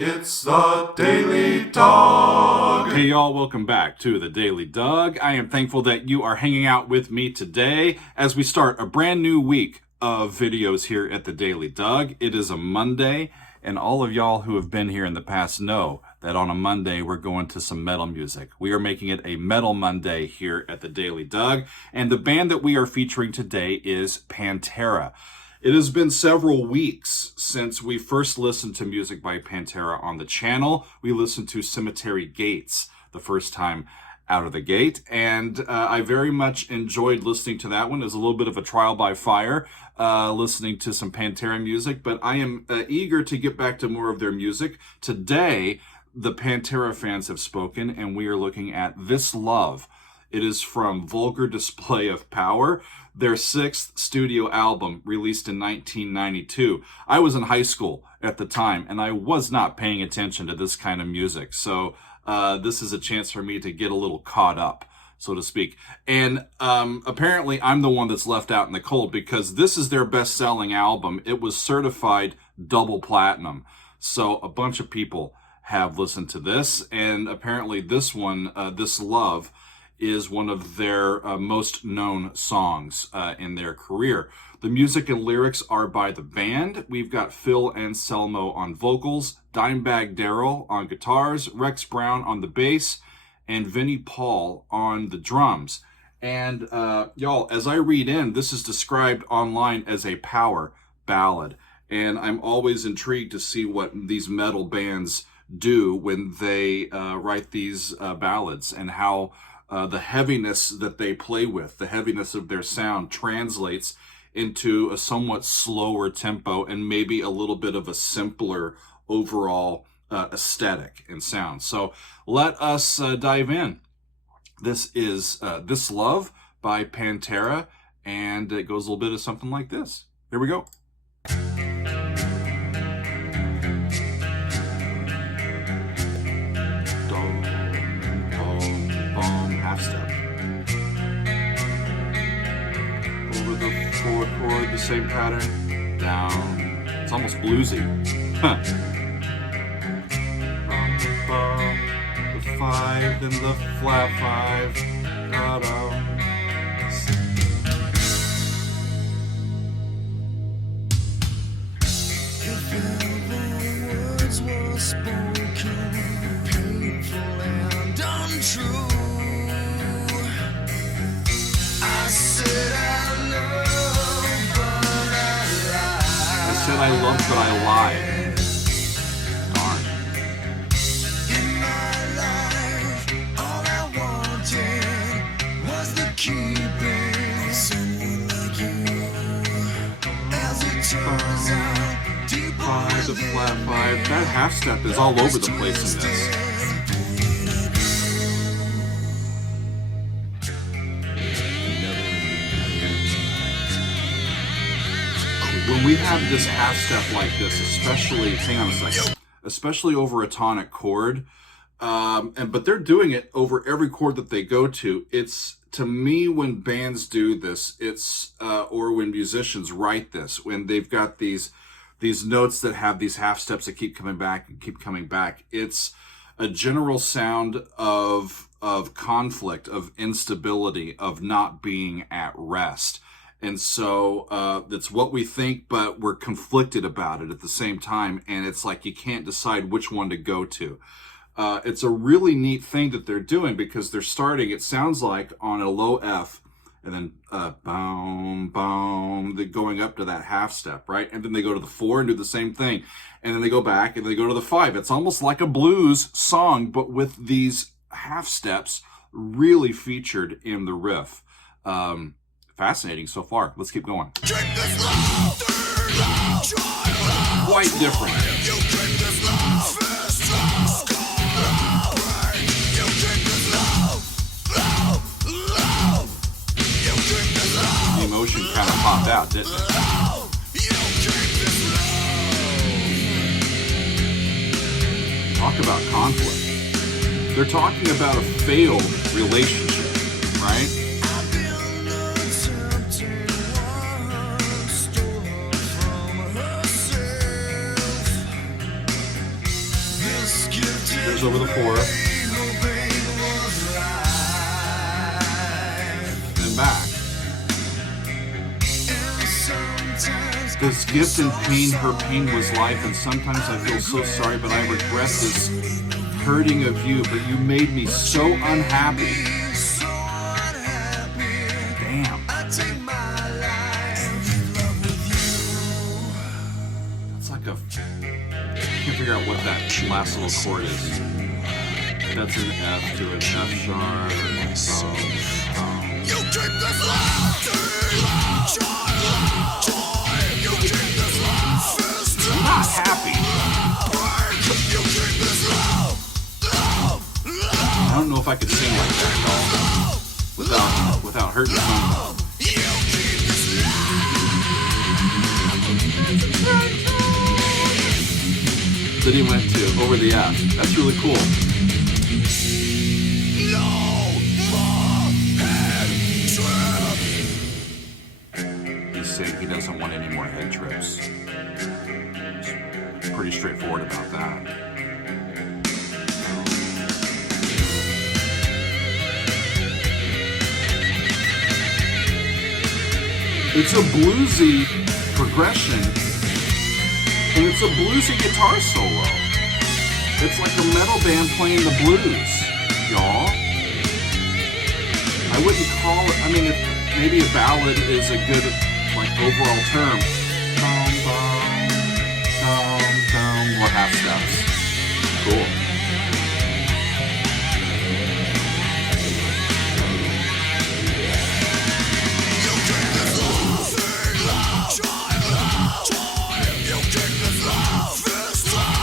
It's the Daily Dog. Hey y'all, welcome back to the Daily Dog. I am thankful that you are hanging out with me today as we start a brand new week of videos here at the Daily Dog. It is a Monday, and all of y'all who have been here in the past know that on a Monday we're going to some metal music. We are making it a Metal Monday here at the Daily Dog, and the band that we are featuring today is Pantera. It has been several weeks since we first listened to music by Pantera on the channel. We listened to Cemetery Gates the first time out of the gate, and I very much enjoyed listening to that one. It was a little bit of a trial by fire, listening to some Pantera music, but I am eager to get back to more of their music. Today, the Pantera fans have spoken, and we are looking at This Love. It is from Vulgar Display of Power, their sixth studio album released in 1992. I was in high school at the time, and I was not paying attention to this kind of music. So this is a chance for me to get a little caught up, so to speak. And apparently I'm the one that's left out in the cold because this is their best-selling album. It was certified double platinum. So a bunch of people have listened to this, and apparently this one, This Love, is one of their most known songs in their career. The music and lyrics are by the band. We've got Phil Anselmo on vocals, Dimebag Darrell on guitars, Rex Brown on the bass, and Vinnie Paul on the drums. And y'all, as I read in, this is described online as a power ballad. And I'm always intrigued to see what these metal bands do when they write these ballads, and how the heaviness that they play with, the heaviness of their sound, translates into a somewhat slower tempo and maybe a little bit of a simpler overall aesthetic and sound. So let us dive in. This is This Love by Pantera, and it goes a little bit of something like this. Here we go. Half step. Over the fourth chord, the same pattern. Down. It's almost bluesy. The five, then the flat five. Da-da. If words were spoken, painful and untrue, I said I love, but I lied. Darn. In my life, all I wanted was the keeping of someone like you. As it turns out, deep Five, the flat five. That half step is all over the place in this. When we have this half step like this, especially, hang on a second, especially over a tonic chord, but they're doing it over every chord that they go to. It's, to me, when bands do this, it's, or when musicians write this, when they've got these notes that have these half steps that keep coming back and keep coming back, it's a general sound of conflict, of instability, of not being at rest. And so that's what we think, but we're conflicted about it at the same time. And it's like you can't decide which one to go to. It's a really neat thing that they're doing, because they're starting, it sounds like, on a low F, and then boom, boom, they're going up to that half step, right? And then they go to the 4 and do the same thing. And then they go back and they go to the 5. It's almost like a blues song, but with these half steps really featured in the riff. Fascinating so far. Let's keep going. Quite different. The emotion kind of popped out, didn't it? Talk about conflict. They're talking about a failed relationship, right? Here's over the 4. And back. This gift and pain, her pain was life, and sometimes I feel so sorry, but I regret this hurting of you, but you made me so unhappy. Damn. It's like a... I can't figure out what that last little chord is. That's an F to an F sharp. You keep this love, I'm not happy. I don't know if I could sing like that at all without hurting someone. Then he went to over the F. That's really cool. He's saying he doesn't want any more head trips. He's pretty straightforward about that. It's a bluesy progression, and it's a bluesy guitar solo. It's like a metal band playing the blues, y'all. I wouldn't call it, I mean, maybe a ballad is a good, like, overall term. Or half steps. Cool.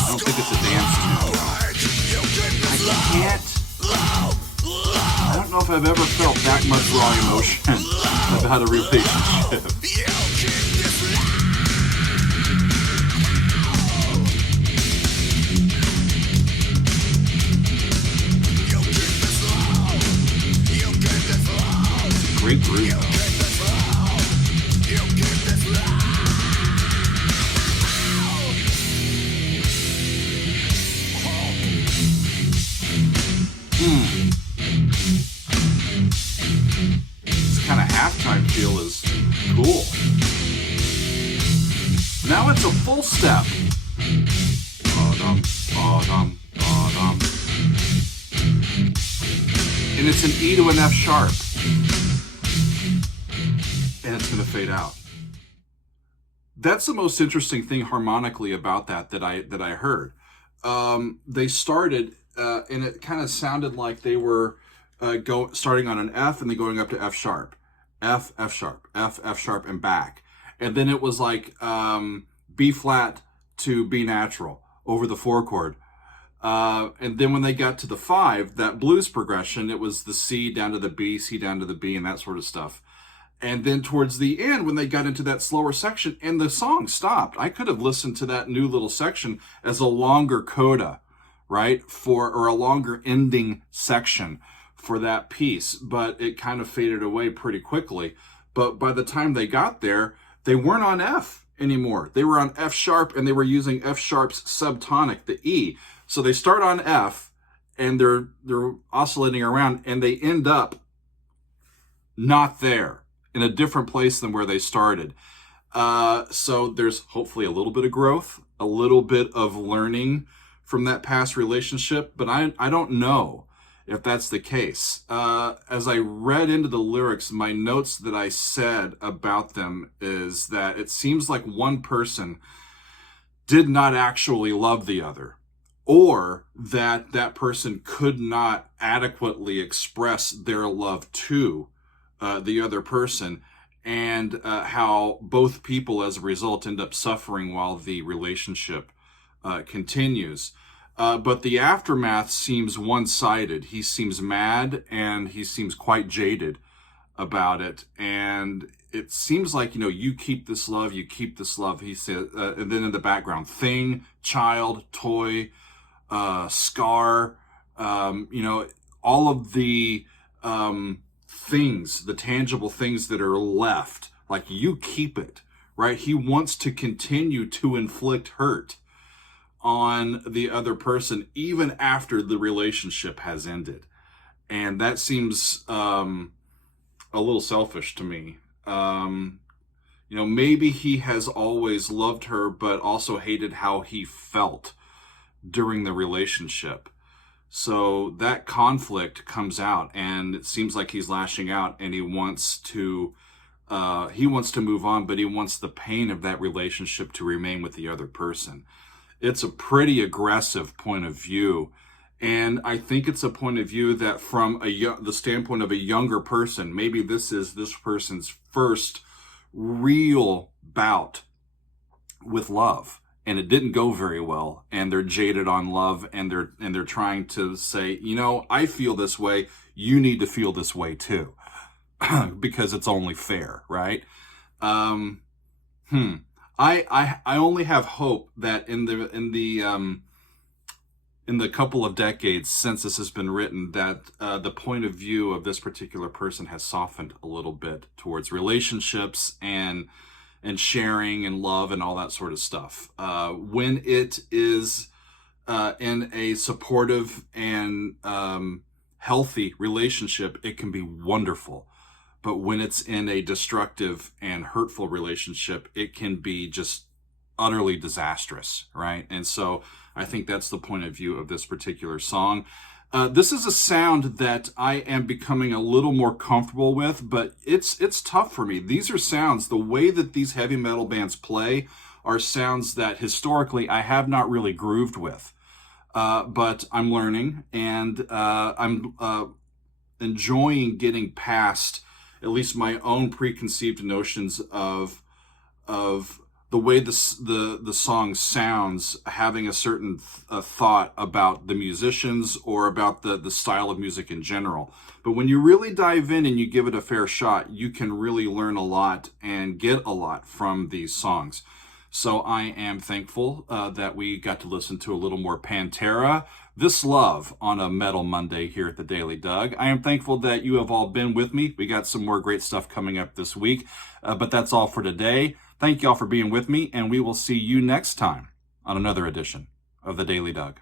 I don't think it's a dance tune. I don't know if I've ever felt that much raw emotion about a relationship. Great groove, though. This kind of halftime feel is cool. Now it's a full step. And it's an E to an F sharp. And it's going to fade out. That's the most interesting thing harmonically about that I heard. They started, and it kind of sounded like they were starting on an F and then going up to F sharp, F, F sharp, F, F sharp, and back. And then it was like B flat to B natural over the 4 chord. And then when they got to the 5, that blues progression, it was the C down to the B, C down to the B, and that sort of stuff. And then towards the end, when they got into that slower section, and the song stopped, I could have listened to that new little section as a longer coda, right? Or a longer ending section for that piece, but it kind of faded away pretty quickly. But by the time they got there, they weren't on F anymore. They were on F sharp, and they were using F sharp's subtonic, the E. So they start on F, and they're oscillating around, and they end up not there, in a different place than where they started. So there's hopefully a little bit of growth, a little bit of learning from that past relationship, but I don't know if that's the case. As I read into the lyrics, my notes that I said about them is that it seems like one person did not actually love the other, or that that person could not adequately express their love to the other person, and how both people as a result end up suffering while the relationship continues. But the aftermath seems one-sided. He seems mad, and he seems quite jaded about it. And it seems like, you keep this love, you keep this love, he said. And then in the background, thing, child, toy, scar, all of the things, the tangible things that are left, like you keep it, right? He wants to continue to inflict hurt on the other person even after the relationship has ended. And that seems a little selfish to me. Maybe he has always loved her, but also hated how he felt during the relationship. So that conflict comes out, and it seems like he's lashing out, and he wants to move on, but he wants the pain of that relationship to remain with the other person. It's a pretty aggressive point of view. And I think it's a point of view that from the standpoint of a younger person, maybe this is this person's first real bout with love, and it didn't go very well, and they're jaded on love, and they're trying to say, I feel this way, you need to feel this way too, because it's only fair, right? I only have hope that in the couple of decades since this has been written, that the point of view of this particular person has softened a little bit towards relationships and sharing and love and all that sort of stuff. When it is in a supportive and healthy relationship, it can be wonderful. But when it's in a destructive and hurtful relationship, it can be just utterly disastrous, right? And so I think that's the point of view of this particular song. This is a sound that I am becoming a little more comfortable with, but it's tough for me. These are sounds, the way that these heavy metal bands play are sounds that historically I have not really grooved with. But I'm learning, and I'm enjoying getting past at least my own preconceived notions of the way the song sounds, having a certain thought about the musicians or about the style of music in general. But when you really dive in and you give it a fair shot, you can really learn a lot and get a lot from these songs. So I am thankful that we got to listen to a little more Pantera, This Love, on a Metal Monday here at the Daily Doug. I am thankful that you have all been with me. We got some more great stuff coming up this week, but that's all for today. Thank you all for being with me, and we will see you next time on another edition of the Daily Doug.